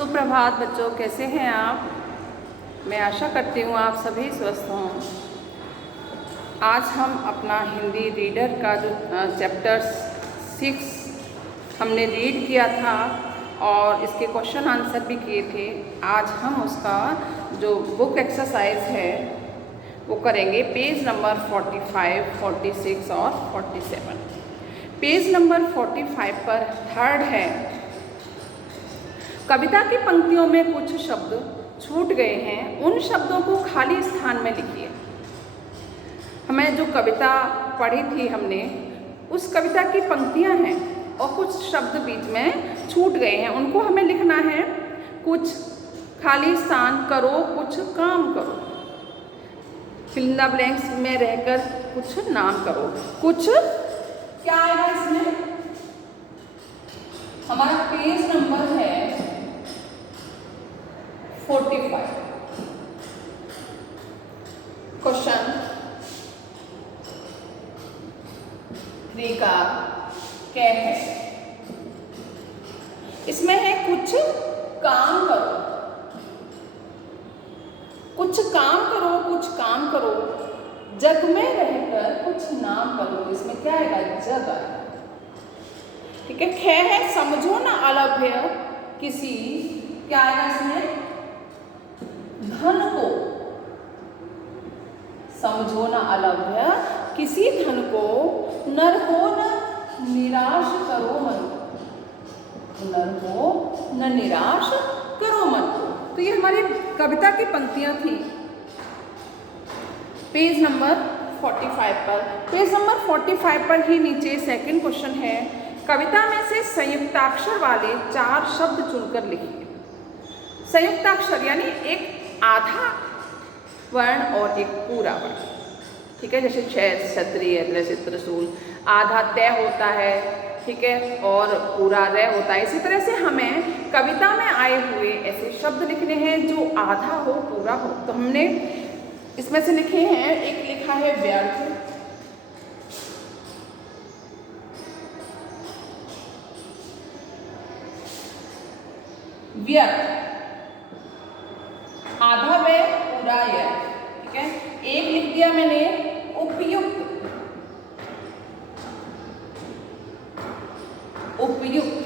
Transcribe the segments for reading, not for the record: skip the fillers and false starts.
सुप्रभात बच्चों, कैसे हैं आप। मैं आशा करती हूँ आप सभी स्वस्थ हों। आज हम अपना हिंदी रीडर का जो चैप्टर 6 हमने रीड किया था और इसके क्वेश्चन आंसर भी किए थे। आज हम उसका जो बुक एक्सरसाइज है वो करेंगे पेज नंबर 45, 46 और 47। पेज नंबर 45 पर थर्ड है, कविता की पंक्तियों में कुछ शब्द छूट गए हैं, उन शब्दों को खाली स्थान में लिखिए। हमें जो कविता पढ़ी थी हमने, उस कविता की पंक्तियां हैं और कुछ शब्द बीच में छूट गए हैं, उनको हमें लिखना है। कुछ खाली स्थान करो, कुछ काम करो, फिल इन द ब्लैंक्स में रहकर कुछ नाम करो। कुछ क्या आएगा इसमें? हमारा पेज नंबर है 45। क्वेश्चन 3 का क्या है? इसमें है कुछ काम करो, कुछ काम करो, कुछ काम करो, जग में रहकर कुछ नाम करो। इसमें क्या आएगा? जग आएगा। ठीक है। ख है समझो न अलभ्य किसी, क्या आएगा इसमें? धन को। समझो न अलभ्य किसी धन को, नर को न निराश करो मन को। नर को न निराश करो मन को। तो ये हमारी कविता की पंक्तियां थी पेज नंबर 45 पर। पेज नंबर 45 पर ही नीचे सेकंड क्वेश्चन है, कविता में से संयुक्ताक्षर वाले 4 शब्द चुनकर लिखिए। संयुक्ताक्षर यानी एक आधा वर्ण और एक पूरा वर्ण। ठीक है। जैसे क्षत्रिय, जैसे त्रिशूल आधा तय होता है, ठीक है, और पूरा रे होता है। इसी तरह से हमें कविता में आए हुए ऐसे शब्द लिखने हैं जो आधा हो, पूरा हो। तो हमने इसमें से लिखे हैं, एक लिखा है व्यर्थ, व्यर्थ आधा व पूरा य। ठीक है। एक लिख दिया मैंने उपयुक्त, उपयुक्त।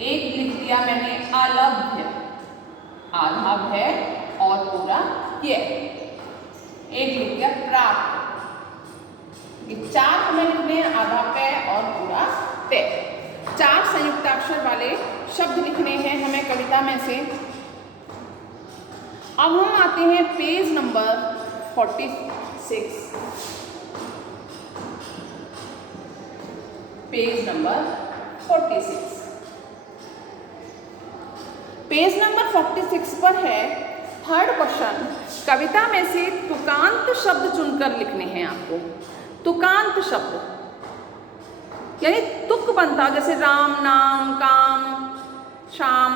एक लिख दिया मैंने अलभ्य, आधा भय और पूरा ये। एक लिख दिया प्राप्त। ये 4 हमें लिखने हैं, आधा पे और पूरा पे। 4 संयुक्ताक्षर वाले शब्द लिखने हैं हमें कविता में से। अब हम आते हैं page number 46। Page number 46। Page number 46 पर है थर्ड क्वेश्चन, कविता में से तुकांत शब्द चुनकर लिखने हैं आपको। तुकांत शब्द यानी तुक बनता, जैसे राम, नाम, काम, शाम।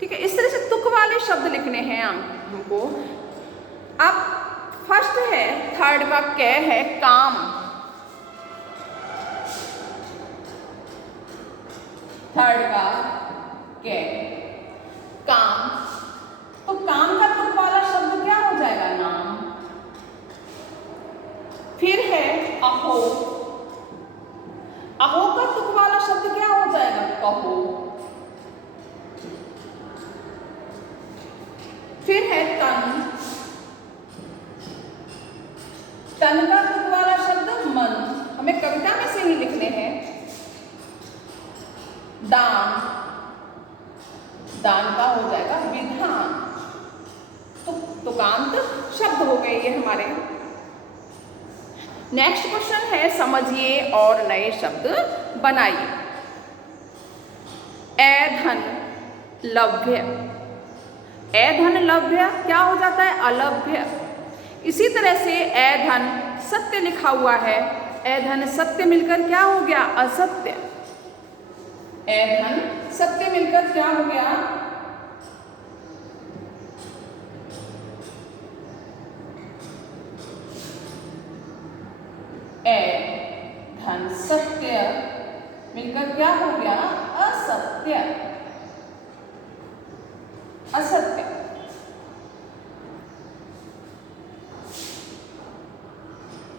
ठीक है। इस तरह से तुक वाले शब्द लिखने हैं हमको। अब फर्स्ट है, थर्ड का कै है काम। थर्ड का कै काम। तो काम का तुक वाला शब्द क्या हो जाएगा? नाम। फिर है अहो। अहो का तुक वाला शब्द क्या हो जाएगा? कहो। फिर है तन। तन का तुक वाला शब्द मन। हमें कविता में से ही लिखने हैं। दान। दान का हो जाएगा विधान। तो तुकांत शब्द हो गए ये हमारे। नेक्स्ट क्वेश्चन है, समझिए और नए शब्द बनाइए। ऐधन लभ्य, ऐधन लभ्य क्या हो जाता है? अलभ्य। इसी तरह से ऐधन सत्य लिखा हुआ है, ऐधन सत्य मिलकर क्या हो गया? असत्य। ऐधन सत्य मिलकर क्या हो गया? ऐधन सत्य मिलकर क्या हो गया? असत्य। असत्य।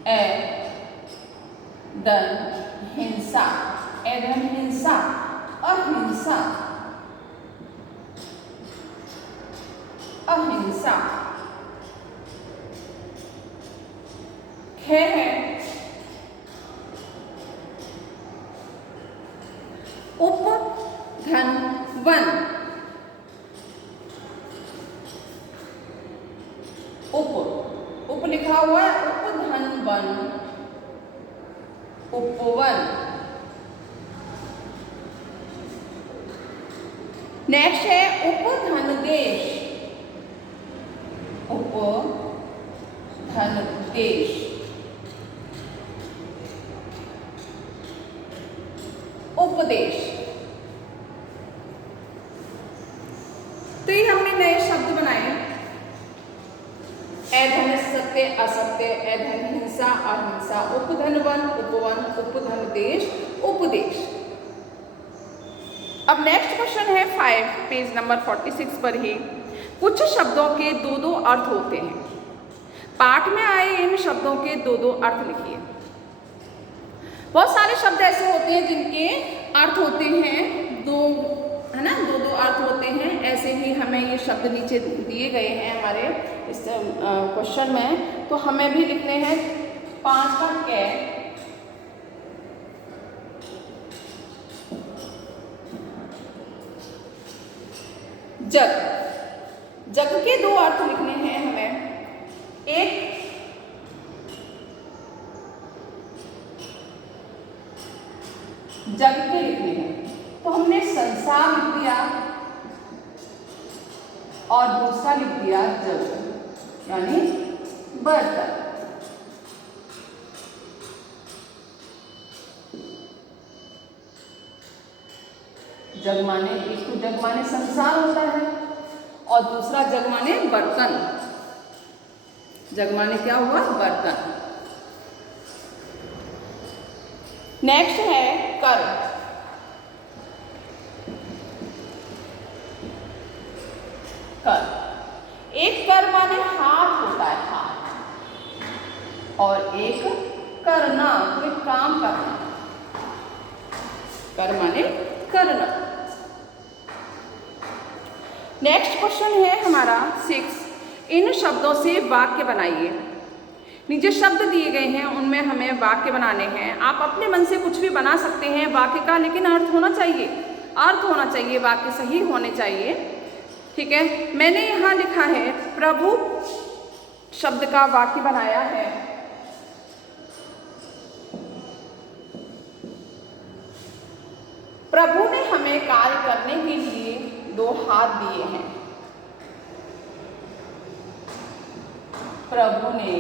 ए धन हिंसा, ए धन हिंसा, अहिंसा, अहिंसा। खे है उपधन वन, उप लिखा हुआ है, उपधन वन, उपवन। नेक्स्ट है उपधन देश, उपधन देश। उपदेश। तो ये हमने नए शब्द बनाए, अधन सत्य, असत्य, अधन हिंसा, अहिंसा, उपधन वन, उपवन, उपधन देश, उपदेश। अब नेक्स्ट क्वेश्चन है 5, पेज नंबर 46 पर ही। कुछ शब्दों के दो अर्थ होते हैं। पाठ में आए इन शब्दों के दो अर्थ लिखिए। बहुत सारे शब्द ऐसे होते हैं जिनके अर्थ होते हैं दो, है ना, दो अर्थ होते हैं। ऐसे ही हमें ये शब्द नीचे दिए गए हैं हमारे इस क्वेश्चन में, तो हमें भी लिखने हैं 5 का कै, जग। जग के दो अर्थ लिखने हैं हमें। एक जग के लिखने हैं, तो हमने संसार लिख दिया और दूसरा लिख दिया जग, यानी बर्तन। जग माने, एक तो जग माने संसार होता है और दूसरा जग माने बर्तन। जग माने क्या हुआ? बर्तन। नेक्स्ट है कर। कर, एक कर माने हाथ होता है, हाथ, और एक करना, कोई काम करना। कर माने करना। नेक्स्ट क्वेश्चन है हमारा 6, इन शब्दों से वाक्य बनाइए। नीचे शब्द दिए गए हैं, उनमें हमें वाक्य बनाने हैं। आप अपने मन से कुछ भी बना सकते हैं वाक्य का, लेकिन अर्थ होना चाहिए, अर्थ होना चाहिए, वाक्य सही होने चाहिए। ठीक है, मैंने यहाँ लिखा है प्रभु शब्द का वाक्य बनाया है। प्रभु ने हमें कार्य करने के लिए 2 हाथ दिए हैं। प्रभु ने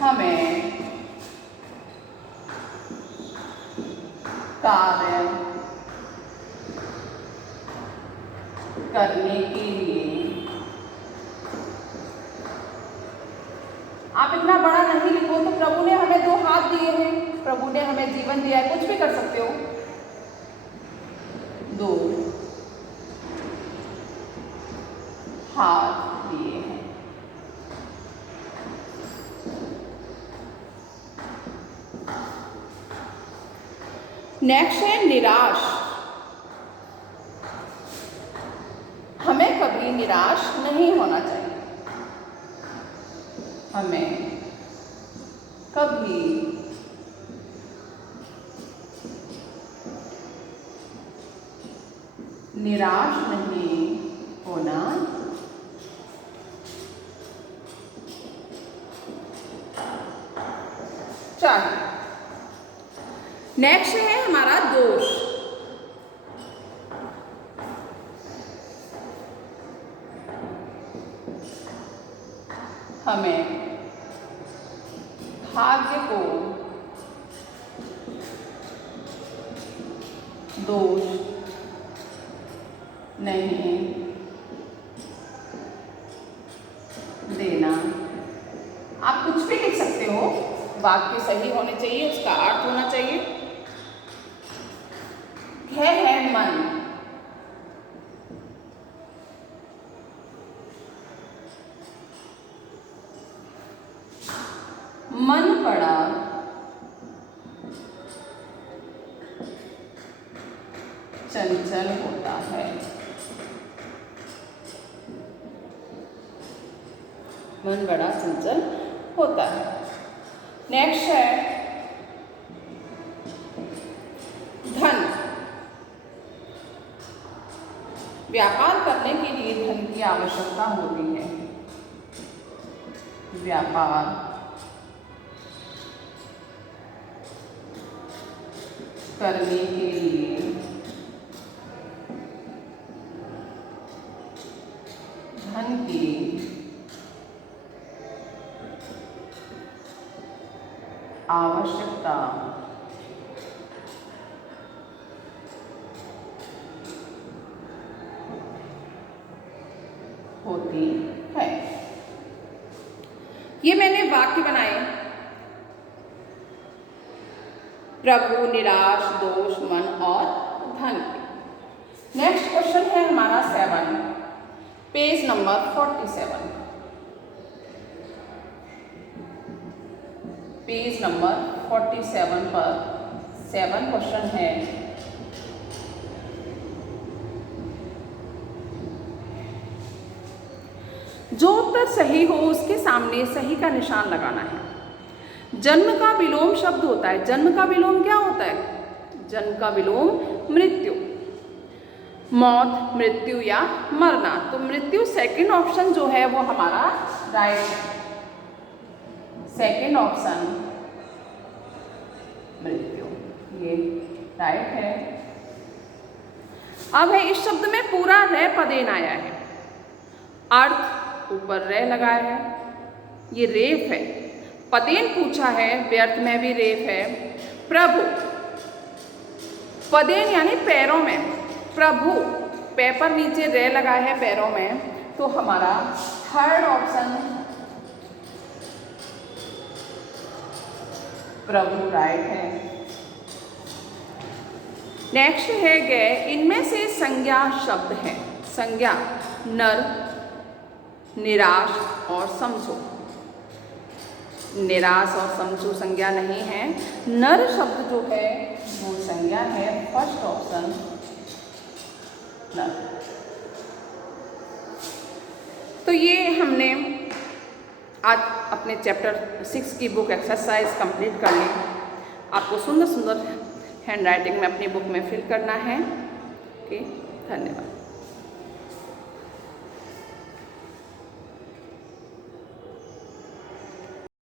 हमें कार्य करने के लिए, आप इतना बड़ा नहीं लिखो, तो प्रभु ने हमें 2 हाथ दिए हैं, प्रभु ने हमें जीवन दिया है, कुछ भी कर सकते हो। 2 हाथ दिए हैं। नेक्स्ट है निराश। हमें कभी निराश नहीं होना चाहिए। हमें कभी निराश नहीं होना चाहिए। नेक्स्ट है हमारा दोष। हमें भाग्य को दोष नहीं देना। आप कुछ भी लिख सकते हो, वाक्य सही होने चाहिए, उसका अर्थ होना चाहिए। है मन, मन बड़ा चंचल होता है। मन बड़ा चंचल होता है। नेक्स्ट है धन। व्यापार करने के लिए धन की आवश्यकता होती है। व्यापार करने के लिए धन की आवश्यकता होती है। ये मैंने वाक्य बनाए। प्रभु, निराश, दोष, मन और धन। नेक्स्ट क्वेश्चन है हमारा 7, पेज नंबर 47। पेज नंबर 47 पर 7 क्वेश्चन है। जो उत्तर सही हो उसके सामने सही का निशान लगाना है। जन्म का विलोम शब्द होता है। जन्म का विलोम क्या होता है? जन्म का विलोम मृत्यु, मौत, मृत्यु या मरना। तो मृत्यु सेकंड ऑप्शन जो है वो हमारा राइट है। सेकंड ऑप्शन मृत्यु, ये राइट है। अब है इस शब्द में पूरा रे पदेन आया है। अर्थ ऊपर रे लगाया है, ये रेफ है। पदेन पूछा है, व्यर्थ में भी रेफ है। प्रभु, पदेन यानी पैरों में। प्रभु, पै पर नीचे रे लगा है पैरों में, तो हमारा थर्ड ऑप्शन प्रभु राइट है। नेक्स्ट है गए। इनमें से संज्ञा शब्द है। संज्ञा नर, निराश और समझो। निराश और समझो संज्ञा नहीं है। नर शब्द जो है वो संज्ञा है। फर्स्ट ऑप्शन नर। तो ये हमने आज अपने चैप्टर 6 की बुक एक्सरसाइज कंप्लीट कर ली। आपको सुंदर सुंदर हैंड राइटिंग में अपनी बुक में फिल करना है। ओके, धन्यवाद।